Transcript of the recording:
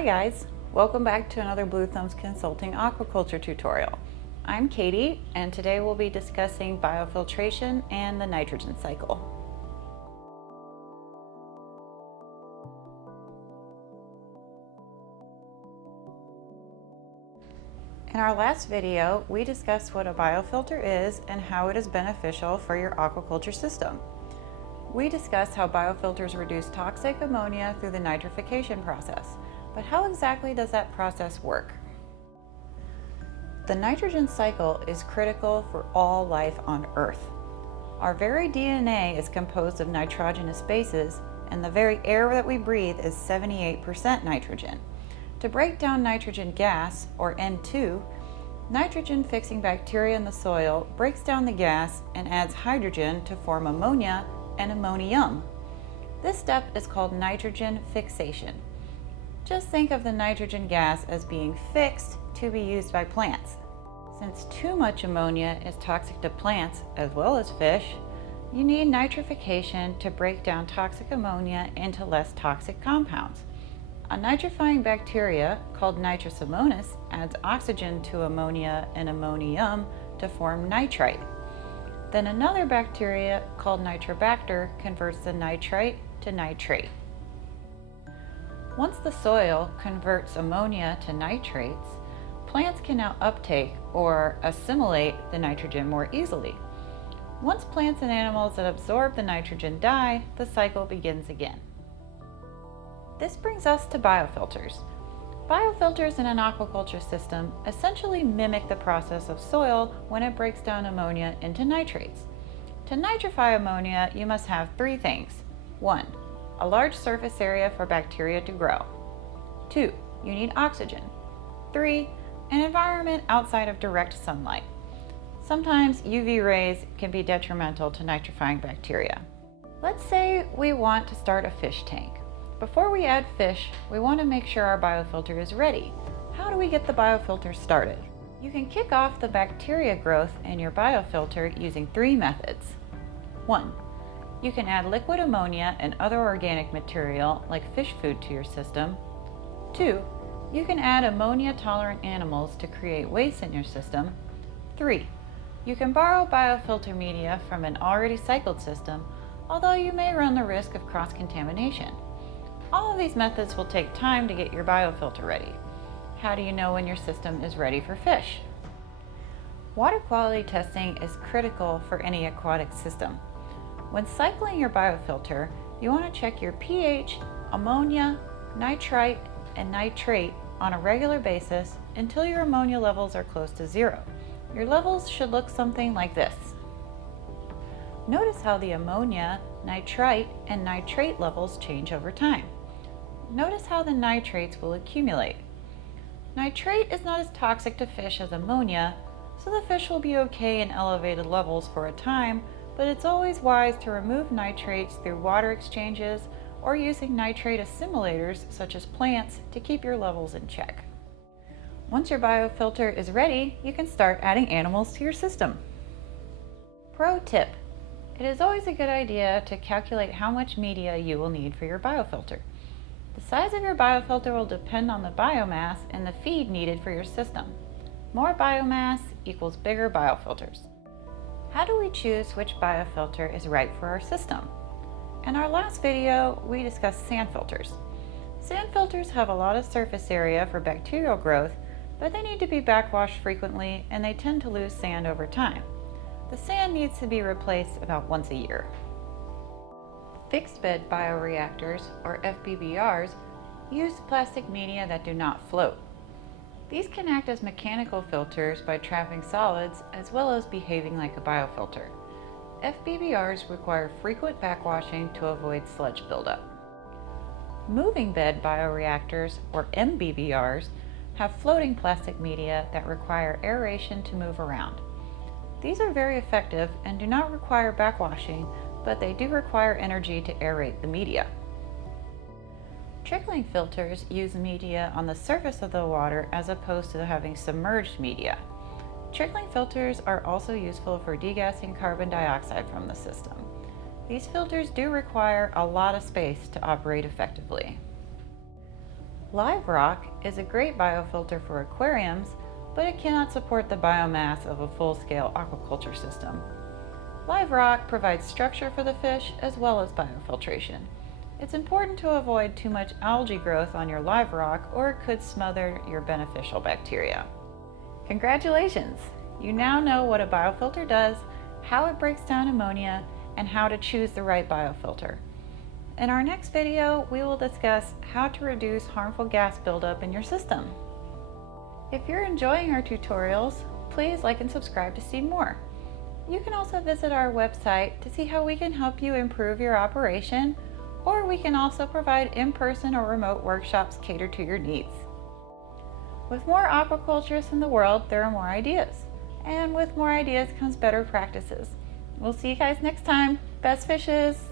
Hi guys, welcome back to another Blue Thumbs Consulting Aquaculture tutorial. I'm Katie, and today we'll be discussing biofiltration and the nitrogen cycle. In our last video, we discussed what a biofilter is and how it is beneficial for your aquaculture system. We discussed how biofilters reduce toxic ammonia through the nitrification process. But how exactly does that process work? The nitrogen cycle is critical for all life on Earth. Our very DNA is composed of nitrogenous bases, and the very air that we breathe is 78% nitrogen. To break down nitrogen gas, or N2, nitrogen-fixing bacteria in the soil breaks down the gas and adds hydrogen to form ammonia and ammonium. This step is called nitrogen fixation. Just think of the nitrogen gas as being fixed to be used by plants. Since too much ammonia is toxic to plants as well as fish, you need nitrification to break down toxic ammonia into less toxic compounds. A nitrifying bacteria called Nitrous ammonis adds oxygen to ammonia and ammonium to form nitrite. Then another bacteria called Nitrobacter converts the nitrite to nitrate. Once the soil converts ammonia to nitrates, plants can now uptake or assimilate the nitrogen more easily. Once plants and animals that absorb the nitrogen die, the cycle begins again. This brings us to biofilters. Biofilters in an aquaculture system essentially mimic the process of soil when it breaks down ammonia into nitrates. To nitrify ammonia, you must have three things. 1. A large surface area for bacteria to grow. 2. You need oxygen. 3. An environment outside of direct sunlight. Sometimes UV rays can be detrimental to nitrifying bacteria. Let's say we want to start a fish tank. Before we add fish, we want to make sure our biofilter is ready. How do we get the biofilter started? You can kick off the bacteria growth in your biofilter using 3 methods. 1. You can add liquid ammonia and other organic material like fish food to your system. 2. You can add ammonia-tolerant animals to create waste in your system. 3. You can borrow biofilter media from an already cycled system, although you may run the risk of cross-contamination. All of these methods will take time to get your biofilter ready. How do you know when your system is ready for fish? Water quality testing is critical for any aquatic system. When cycling your biofilter, you want to check your pH, ammonia, nitrite, and nitrate on a regular basis until your ammonia levels are close to 0. Your levels should look something like this. Notice how the ammonia, nitrite, and nitrate levels change over time. Notice how the nitrates will accumulate. Nitrate is not as toxic to fish as ammonia, so the fish will be okay in elevated levels for a time, but it's always wise to remove nitrates through water exchanges or using nitrate assimilators such as plants to keep your levels in check. Once your biofilter is ready, you can start adding animals to your system. Pro tip: it is always a good idea to calculate how much media you will need for your biofilter. The size of your biofilter will depend on the biomass and the feed needed for your system. More biomass equals bigger biofilters. How do we choose which biofilter is right for our system? In our last video, we discussed sand filters. Sand filters have a lot of surface area for bacterial growth, but they need to be backwashed frequently and they tend to lose sand over time. The sand needs to be replaced about once a year. Fixed bed bioreactors, or FBBRs, use plastic media that do not float. These can act as mechanical filters by trapping solids as well as behaving like a biofilter. FBBRs require frequent backwashing to avoid sludge buildup. Moving bed bioreactors, or MBBRs, have floating plastic media that require aeration to move around. These are very effective and do not require backwashing, but they do require energy to aerate the media. Trickling filters use media on the surface of the water as opposed to having submerged media. Trickling filters are also useful for degassing carbon dioxide from the system. These filters do require a lot of space to operate effectively. Live rock is a great biofilter for aquariums, but it cannot support the biomass of a full-scale aquaculture system. Live rock provides structure for the fish as well as biofiltration. It's important to avoid too much algae growth on your live rock, or it could smother your beneficial bacteria. Congratulations! You now know what a biofilter does, how it breaks down ammonia, and how to choose the right biofilter. In our next video, we will discuss how to reduce harmful gas buildup in your system. If you're enjoying our tutorials, please like and subscribe to see more. You can also visit our website to see how we can help you improve your operation, or we can also provide in-person or remote workshops catered to your needs. With more aquaculturists in the world, there are more ideas. And with more ideas comes better practices. We'll see you guys next time. Best fishes!